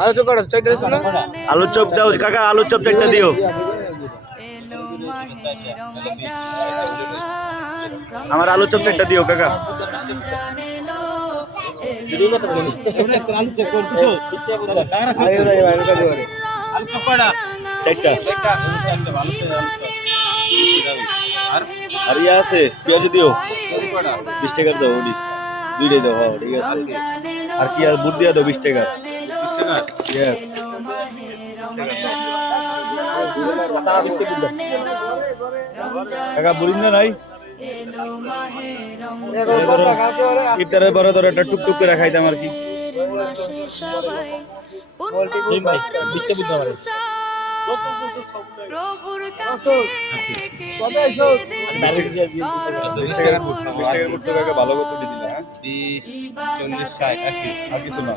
আলু চপ কটা চারটা দিছ না? আলু চপ দাও কাকা, আলু চপ চারটা দিও। আমার আলু চপ চারটা দিও কাকা। চারটা। আর ইয়ে আছে পেঁয়াজ দিও 20 টাকার দাও, দুইটাই দাও। হ্যাঁ ঠিক আছে। আর কি আর বুট দিয়া দাও 20 টাকা। ইয়েস। কাকা বুড়িন্দা নাই? ইফতারের পরে ধরো একটা টুকটুক করে খাইতাম আর কি। প্রভুর কাছে 20 টাকার বুট তো কাকা ভালো করতে দিলা। 20 40 60 আর কিছু না।